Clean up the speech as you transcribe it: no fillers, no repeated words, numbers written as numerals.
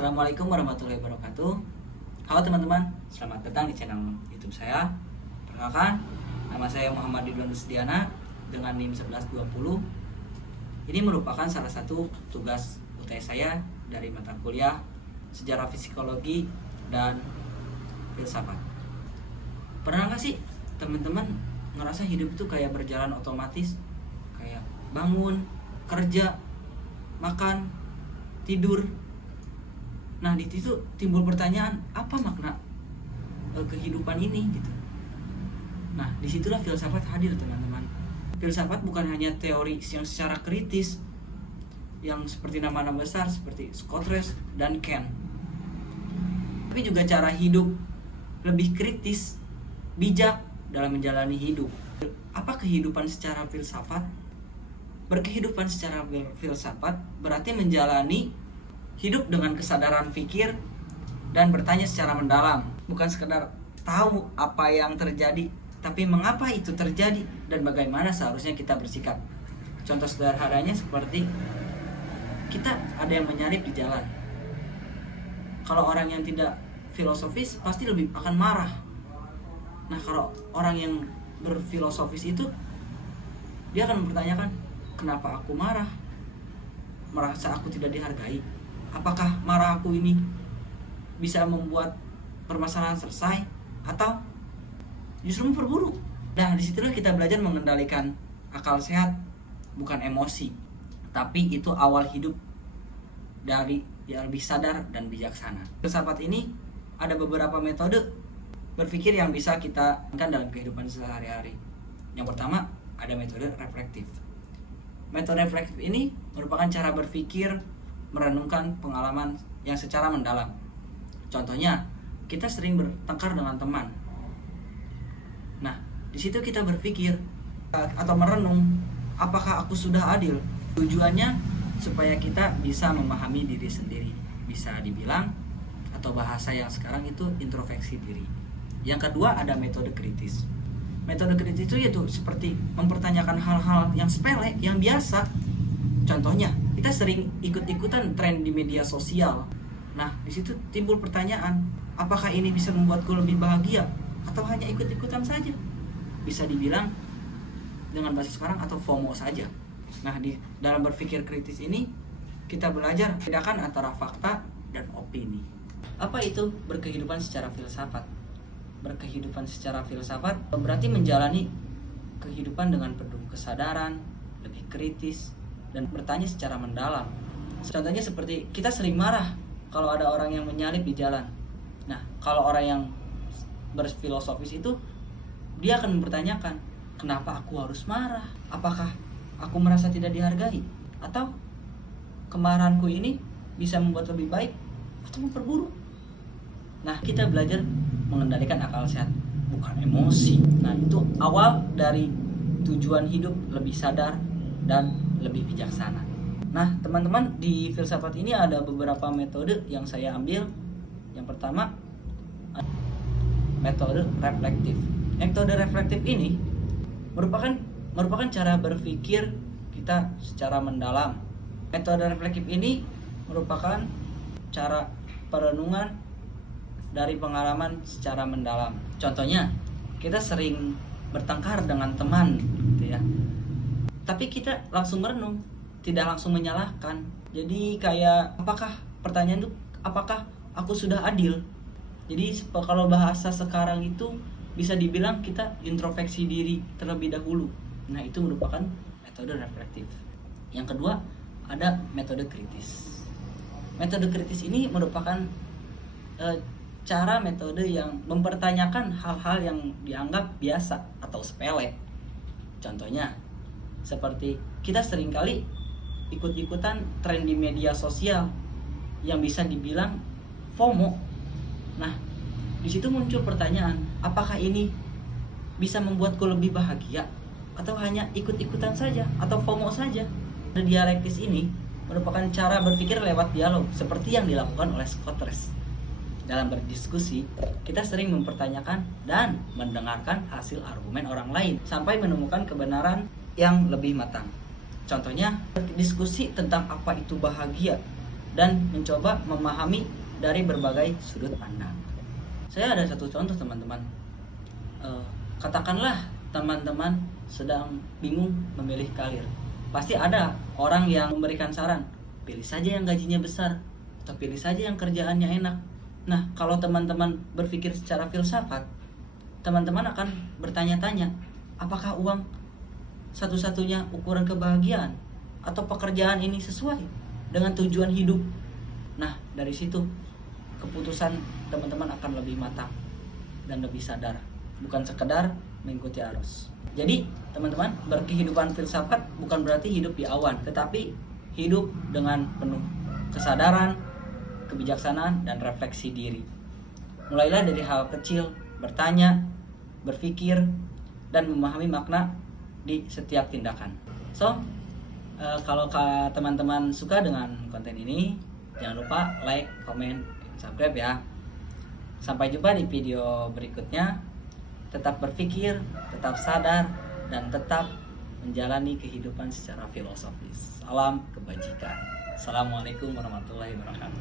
Assalamualaikum warahmatullahi wabarakatuh. Halo teman-teman, selamat datang di channel YouTube saya. Perkenalkan, nama saya Muhammad Ridwan Rusdiana dengan NIM 1120. Ini merupakan salah satu tugas UTS saya dari mata kuliah Sejarah Psikologi dan Filsafat. Pernah nggak sih teman-teman ngerasa hidup itu kayak berjalan otomatis? Kayak bangun, kerja, makan, tidur. Nah, di situ timbul pertanyaan, apa makna kehidupan ini gitu. Nah, disitulah filsafat hadir, teman-teman. Filsafat bukan hanya teori yang secara kritis yang seperti nama-nama besar seperti Socrates dan Kant, tapi juga cara hidup lebih kritis, bijak dalam menjalani hidup. Apa kehidupan secara filsafat? Berkehidupan secara filsafat berarti menjalani hidup dengan kesadaran pikir dan bertanya secara mendalam. Bukan sekedar tahu apa yang terjadi, tapi mengapa itu terjadi dan bagaimana seharusnya kita bersikap. Contoh sederhananya seperti kita ada yang menyalip di jalan. Kalau orang yang tidak filosofis pasti lebih akan marah. Nah, kalau orang yang berfilosofis itu dia akan mempertanyakan, kenapa aku marah? Merasa aku tidak dihargai. Apakah marah aku ini bisa membuat permasalahan selesai atau justru memperburuk? Nah, disitulah kita belajar mengendalikan akal sehat, bukan emosi. Tapi itu awal hidup dari yang lebih sadar dan bijaksana. Filsafat ini ada beberapa metode berpikir yang bisa kita gunakan dalam kehidupan sehari-hari. Yang pertama, ada metode reflektif. Metode reflektif ini merupakan cara berpikir merenungkan pengalaman yang secara mendalam. Contohnya, kita sering bertengkar dengan teman. Nah, di situ kita berpikir atau merenung, apakah aku sudah adil? Tujuannya supaya kita bisa memahami diri sendiri. Bisa dibilang atau bahasa yang sekarang itu introspeksi diri. Yang kedua, ada metode kritis. Metode kritis itu yaitu seperti mempertanyakan hal-hal yang sepele, yang biasa. Contohnya, kita sering ikut-ikutan tren di media sosial. Nah, di situ timbul pertanyaan, apakah ini bisa membuatku lebih bahagia atau hanya ikut-ikutan saja? Bisa dibilang dengan bahasa sekarang atau FOMO saja. Nah, di dalam berpikir kritis ini kita belajar bedakan antara fakta dan opini. Apa itu berkehidupan secara filsafat? Berkehidupan secara filsafat berarti menjalani kehidupan dengan penuh kesadaran, lebih kritis, dan bertanya secara mendalam. Contohnya seperti kita sering marah kalau ada orang yang menyalip di jalan. Nah, kalau orang yang berfilosofis itu dia akan mempertanyakan, kenapa aku harus marah? Apakah aku merasa tidak dihargai? Atau kemarahanku ini bisa membuat lebih baik atau memperburuk? Nah, kita belajar mengendalikan akal sehat, bukan emosi. Nah, itu awal dari tujuan hidup lebih sadar dan lebih bijaksana. Nah, teman-teman, di filsafat ini ada beberapa metode yang saya ambil. Yang pertama, metode reflektif. Metode reflektif ini merupakan cara berpikir kita secara mendalam. Metode reflektif ini merupakan cara perenungan dari pengalaman secara mendalam. Contohnya, kita sering bertengkar dengan teman, gitu ya. Tapi kita langsung merenung, tidak langsung menyalahkan. Jadi kayak pertanyaan itu apakah aku sudah adil? Jadi kalau bahasa sekarang itu bisa dibilang kita introspeksi diri terlebih dahulu. Nah, itu merupakan metode reflektif. Yang kedua, ada metode kritis. Metode kritis ini merupakan metode yang mempertanyakan hal-hal yang dianggap biasa atau sepele. Contohnya, seperti kita seringkali ikut-ikutan tren di media sosial yang bisa dibilang FOMO. Nah, di situ muncul pertanyaan, apakah ini bisa membuatku lebih bahagia atau hanya ikut-ikutan saja atau FOMO saja? Dialektis ini merupakan cara berpikir lewat dialog seperti yang dilakukan oleh Socrates. Dalam berdiskusi, kita sering mempertanyakan dan mendengarkan hasil argumen orang lain sampai menemukan kebenaran yang lebih matang. Contohnya, diskusi tentang apa itu bahagia dan mencoba memahami dari berbagai sudut pandang. Saya ada satu contoh teman-teman. Katakanlah teman-teman sedang bingung memilih karir. Pasti ada orang yang memberikan saran, pilih saja yang gajinya besar, atau pilih saja yang kerjaannya enak. Nah, kalau teman-teman berpikir secara filsafat, teman-teman akan bertanya-tanya, apakah uang satu-satunya ukuran kebahagiaan? Atau pekerjaan ini sesuai dengan tujuan hidup? Nah, dari situ keputusan teman-teman akan lebih matang dan lebih sadar, bukan sekedar mengikuti arus. Jadi, teman-teman, berkehidupan filsafat bukan berarti hidup di awan, tetapi hidup dengan penuh kesadaran, kebijaksanaan, dan refleksi diri. Mulailah dari hal kecil, bertanya, berpikir, dan memahami makna di setiap tindakan. So, kalau teman-teman suka dengan konten ini, jangan lupa like, comment, subscribe ya. Sampai jumpa di video berikutnya. Tetap berpikir, tetap sadar, dan tetap menjalani kehidupan secara filosofis. Salam kebajikan. Assalamualaikum warahmatullahi wabarakatuh.